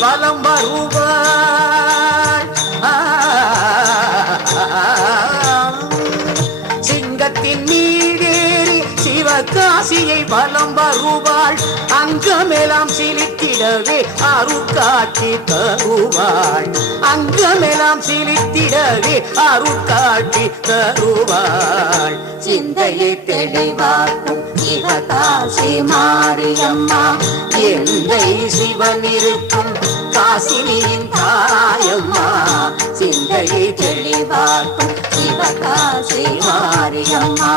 வலம் வருவாள். சிங்கத்தின் மீதேறி சிவகாசியை வலம் வருவாள். அங்கமெல்லாம் சிலித்திடவே அருட்காட்சி தருவாள். அங்கமெல்லாம் சிலித்திடவே அருட்காட்சி தருவாள். சிந்தையை தெளிவாக்கும் சிவகாசி மாரியம்மா, எந்தை சிவன் இருக்கும் காசினியின் தாயம்மா. சிந்தையை தெளிவாக்கும் சிவகாசி மாரியம்மா.